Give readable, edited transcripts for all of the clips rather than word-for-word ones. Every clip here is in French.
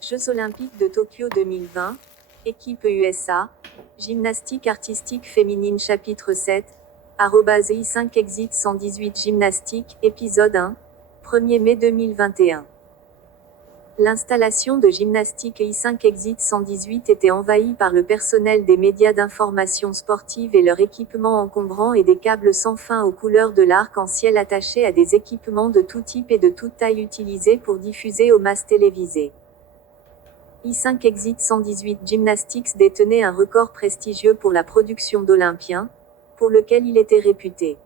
Jeux olympiques de Tokyo 2020, équipe USA, gymnastique artistique féminine chapitre 7, @i5 exit 118 gymnastique, épisode 1, 1er mai 2021. L'installation de gymnastique I5 exit 118 était envahie par le personnel des médias d'information sportive et leur équipement encombrant et des câbles sans fin aux couleurs de l'arc-en-ciel attachés à des équipements de tout type et de toute taille utilisés pour diffuser aux masses télévisées. I5 Exit 118 Gymnastics détenait un record prestigieux pour la production d'Olympiens, pour lequel il était réputé.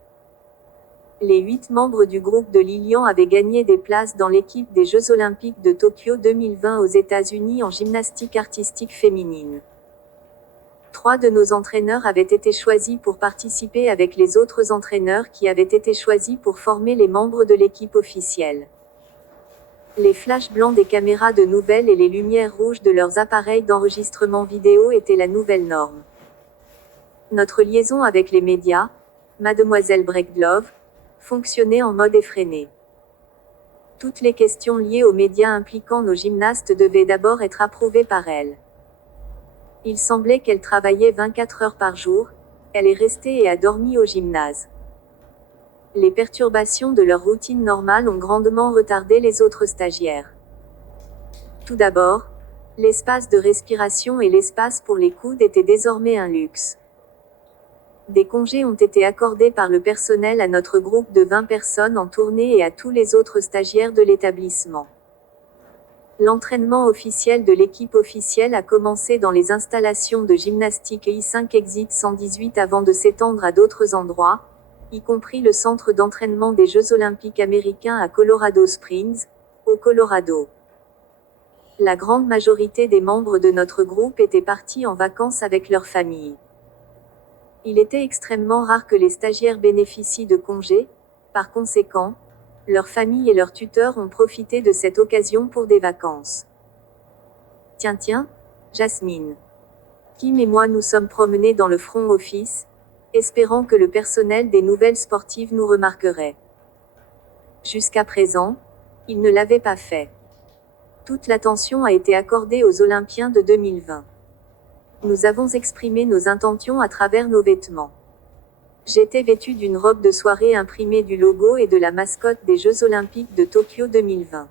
Les 8 membres du groupe de Lilian avaient gagné des places dans l'équipe des Jeux Olympiques de Tokyo 2020 aux États-Unis en gymnastique artistique féminine. 3 de nos entraîneurs avaient été choisis pour participer avec les autres entraîneurs qui avaient été choisis pour former les membres de l'équipe officielle. Les flashs blancs des caméras de nouvelles et les lumières rouges de leurs appareils d'enregistrement vidéo étaient la nouvelle norme. Notre liaison avec les médias, Mademoiselle Breakglove, fonctionnait en mode effréné. Toutes les questions liées aux médias impliquant nos gymnastes devaient d'abord être approuvées par elle. Il semblait qu'elle travaillait 24 heures par jour, elle est restée et a dormi au gymnase. Les perturbations de leur routine normale ont grandement retardé les autres stagiaires. Tout d'abord, l'espace de respiration et l'espace pour les coudes étaient désormais un luxe. Des congés ont été accordés par le personnel à notre groupe de 20 personnes en tournée et à tous les autres stagiaires de l'établissement. L'entraînement officiel de l'équipe officielle a commencé dans les installations de gymnastique I5 Exit 118 avant de s'étendre à d'autres endroits, y compris le centre d'entraînement des Jeux Olympiques américains à Colorado Springs, au Colorado. La grande majorité des membres de notre groupe étaient partis en vacances avec leurs familles. Il était extrêmement rare que les stagiaires bénéficient de congés, par conséquent, leurs familles et leurs tuteurs ont profité de cette occasion pour des vacances. Tiens, Jasmine. Kim et moi nous sommes promenés dans le front office, espérant que le personnel des nouvelles sportives nous remarquerait. Jusqu'à présent, il ne l'avait pas fait. Toute l'attention a été accordée aux Olympiens de 2020. Nous avons exprimé nos intentions à travers nos vêtements. J'étais vêtue d'une robe de soirée imprimée du logo et de la mascotte des Jeux Olympiques de Tokyo 2020.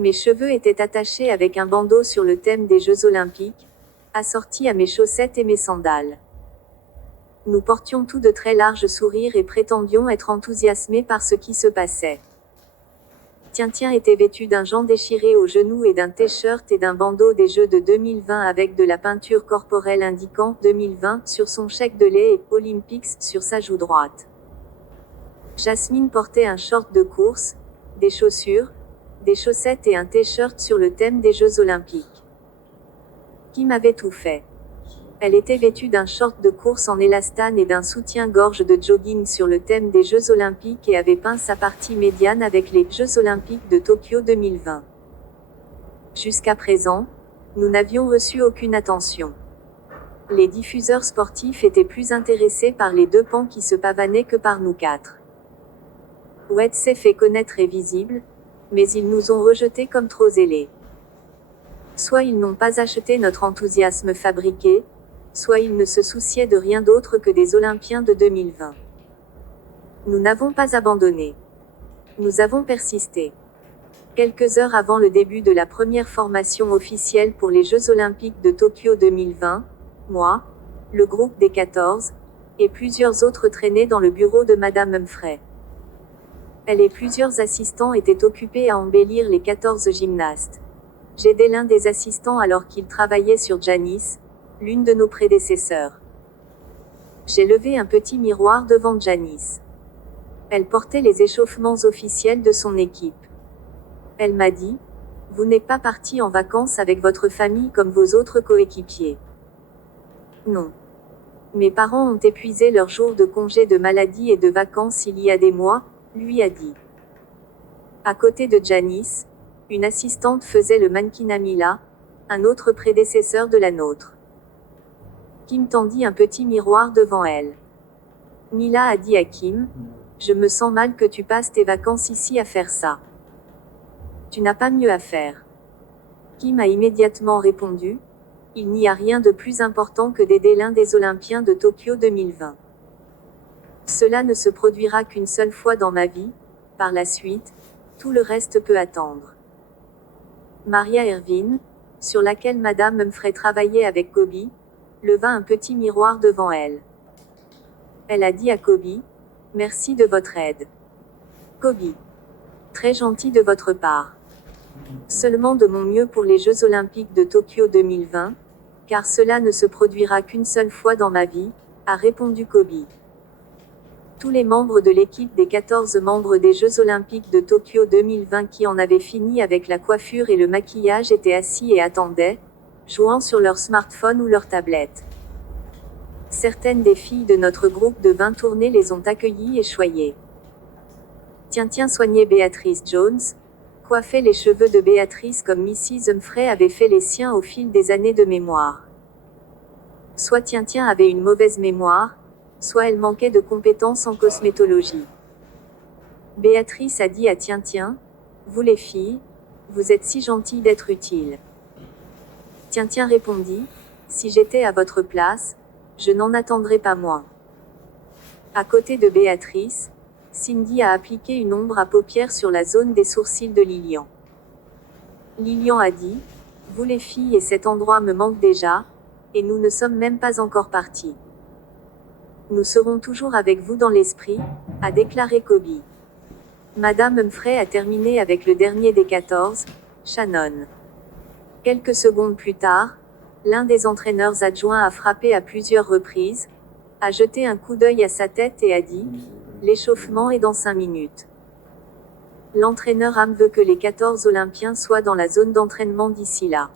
Mes cheveux étaient attachés avec un bandeau sur le thème des Jeux Olympiques, assorti à mes chaussettes et mes sandales. Nous portions tous de très larges sourires et prétendions être enthousiasmés par ce qui se passait. Tiens était vêtu d'un jean déchiré aux genoux et d'un t-shirt et d'un bandeau des Jeux de 2020 avec de la peinture corporelle indiquant 2020 sur son chèque de lait et Olympics sur sa joue droite. Jasmine portait un short de course, des chaussures, des chaussettes et un t-shirt sur le thème des Jeux Olympiques. Kim avait tout fait. Elle était vêtue d'un short de course en élastane et d'un soutien-gorge de jogging sur le thème des Jeux Olympiques et avait peint sa partie médiane avec les Jeux Olympiques de Tokyo 2020. Jusqu'à présent, nous n'avions reçu aucune attention. Les diffuseurs sportifs étaient plus intéressés par les 2 pans qui se pavanaient que par nous 4. Oued s'est fait connaître et visible, mais ils nous ont rejetés comme trop zélés. Soit ils n'ont pas acheté notre enthousiasme fabriqué, soit ils ne se souciaient de rien d'autre que des Olympiens de 2020. Nous n'avons pas abandonné. Nous avons persisté. Quelques heures avant le début de la première formation officielle pour les Jeux Olympiques de Tokyo 2020, moi, le groupe des 14, et plusieurs autres traînaient dans le bureau de Madame Humphrey. Elle et plusieurs assistants étaient occupés à embellir les 14 gymnastes. J'aidais l'un des assistants alors qu'il travaillait sur Janice, l'une de nos prédécesseurs. J'ai levé un petit miroir devant Janice. Elle portait les échauffements officiels de son équipe. Elle m'a dit, « Vous n'êtes pas parti en vacances avec votre famille comme vos autres coéquipiers. » Non. Mes parents ont épuisé leurs jours de congé de maladie et de vacances il y a des mois, lui a dit. À côté de Janice, une assistante faisait le mannequinat Mila, un autre prédécesseur de la nôtre. Kim tendit un petit miroir devant elle. Mila a dit à Kim, « Je me sens mal que tu passes tes vacances ici à faire ça. Tu n'as pas mieux à faire. Kim a immédiatement répondu, il n'y a rien de plus important que d'aider l'un des Olympiens de Tokyo 2020. Cela ne se produira qu'une seule fois dans ma vie, par la suite, tout le reste peut attendre. Maria Ervin, sur laquelle Madame Humphrey travaillait avec Kobe, leva un petit miroir devant elle. Elle a dit à Kobe, merci de votre aide. Kobe. Très gentil de votre part. Seulement de mon mieux pour les Jeux Olympiques de Tokyo 2020, car cela ne se produira qu'une seule fois dans ma vie, a répondu Kobe. Tous les membres de l'équipe des 14 membres des Jeux Olympiques de Tokyo 2020 qui en avaient fini avec la coiffure et le maquillage étaient assis et attendaient, jouant sur leur smartphone ou leur tablette. Certaines des filles de notre groupe de 20 tournées les ont accueillies et choyées. Tiens soigner Béatrice Jones, coiffer les cheveux de Béatrice comme Mrs. Humphrey avait fait les siens au fil des années de mémoire. Soit Tiens avait une mauvaise mémoire, soit elle manquait de compétences en cosmétologie. Béatrice a dit à Tiens, vous les filles, vous êtes si gentilles d'être utiles. Tiens répondit, si j'étais à votre place, je n'en attendrais pas moins. À côté de Béatrice, Cindy a appliqué une ombre à paupières sur la zone des sourcils de Lilian. Lilian a dit, vous les filles et cet endroit me manque déjà, et nous ne sommes même pas encore partis. Nous serons toujours avec vous dans l'esprit, a déclaré Kobe. Madame Humphrey a terminé avec le dernier des 14, Shannon. Quelques secondes plus tard, l'un des entraîneurs adjoints a frappé à plusieurs reprises, a jeté un coup d'œil à sa tête et a dit, l'échauffement est dans 5 minutes. L'entraîneur Am veut que les 14 Olympiens soient dans la zone d'entraînement d'ici là.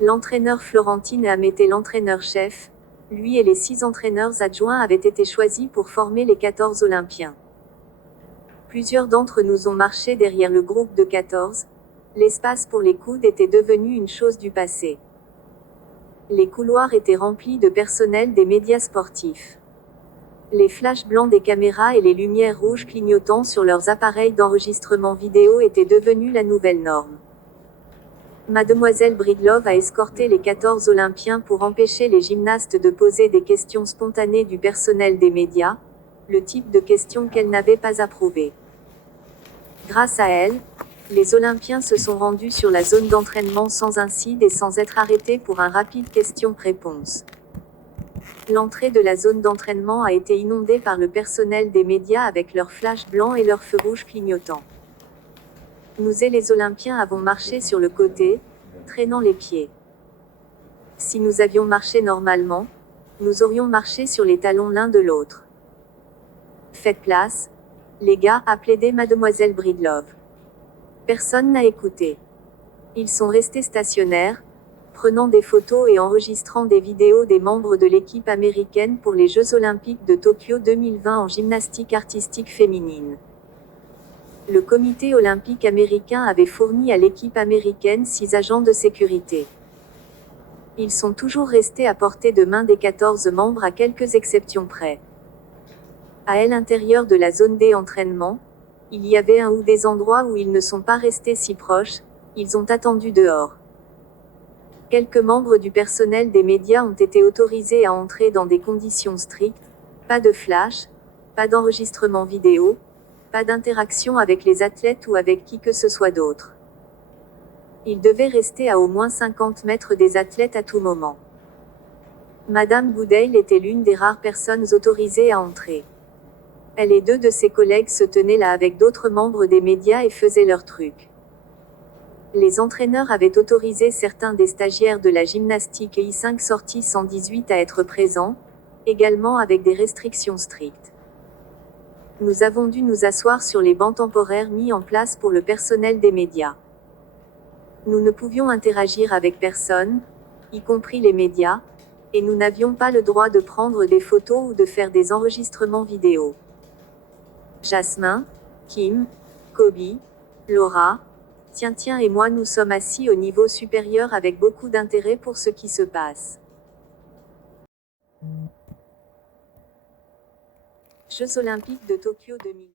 L'entraîneur Florentine Am était l'entraîneur-chef, lui et les 6 entraîneurs adjoints avaient été choisis pour former les 14 Olympiens. Plusieurs d'entre nous ont marché derrière le groupe de 14, l'espace pour les coudes était devenu une chose du passé. Les couloirs étaient remplis de personnel des médias sportifs. Les flashs blancs des caméras et les lumières rouges clignotant sur leurs appareils d'enregistrement vidéo étaient devenus la nouvelle norme. Mademoiselle Breedlove a escorté les 14 Olympiens pour empêcher les gymnastes de poser des questions spontanées du personnel des médias, le type de questions qu'elle n'avait pas approuvées. Grâce à elle, les Olympiens se sont rendus sur la zone d'entraînement sans incide et sans être arrêtés pour un rapide question-réponse. L'entrée de la zone d'entraînement a été inondée par le personnel des médias avec leurs flashs blancs et leurs feux rouges clignotants. Nous et les Olympiens avons marché sur le côté, traînant les pieds. Si nous avions marché normalement, nous aurions marché sur les talons l'un de l'autre. Faites place, les gars, a plaidé Mademoiselle Breedlove. Personne n'a écouté. Ils sont restés stationnaires, prenant des photos et enregistrant des vidéos des membres de l'équipe américaine pour les Jeux Olympiques de Tokyo 2020 en gymnastique artistique féminine. Le comité olympique américain avait fourni à l'équipe américaine 6 agents de sécurité. Ils sont toujours restés à portée de main des 14 membres à quelques exceptions près. À l'intérieur de la zone d'entraînement, il y avait un ou des endroits où ils ne sont pas restés si proches, ils ont attendu dehors. Quelques membres du personnel des médias ont été autorisés à entrer dans des conditions strictes, pas de flash, pas d'enregistrement vidéo, pas d'interaction avec les athlètes ou avec qui que ce soit d'autre. Ils devaient rester à au moins 50 mètres des athlètes à tout moment. Madame Goodale était l'une des rares personnes autorisées à entrer. Elle et 2 de ses collègues se tenaient là avec d'autres membres des médias et faisaient leur truc. Les entraîneurs avaient autorisé certains des stagiaires de la gymnastique I5 sortie 118 à être présents, également avec des restrictions strictes. Nous avons dû nous asseoir sur les bancs temporaires mis en place pour le personnel des médias. Nous ne pouvions interagir avec personne, y compris les médias, et nous n'avions pas le droit de prendre des photos ou de faire des enregistrements vidéo. Jasmin, Kim, Kobe, Laura, Tiens et moi nous sommes assis au niveau supérieur avec beaucoup d'intérêt pour ce qui se passe. Jeux Olympiques de Tokyo 2020.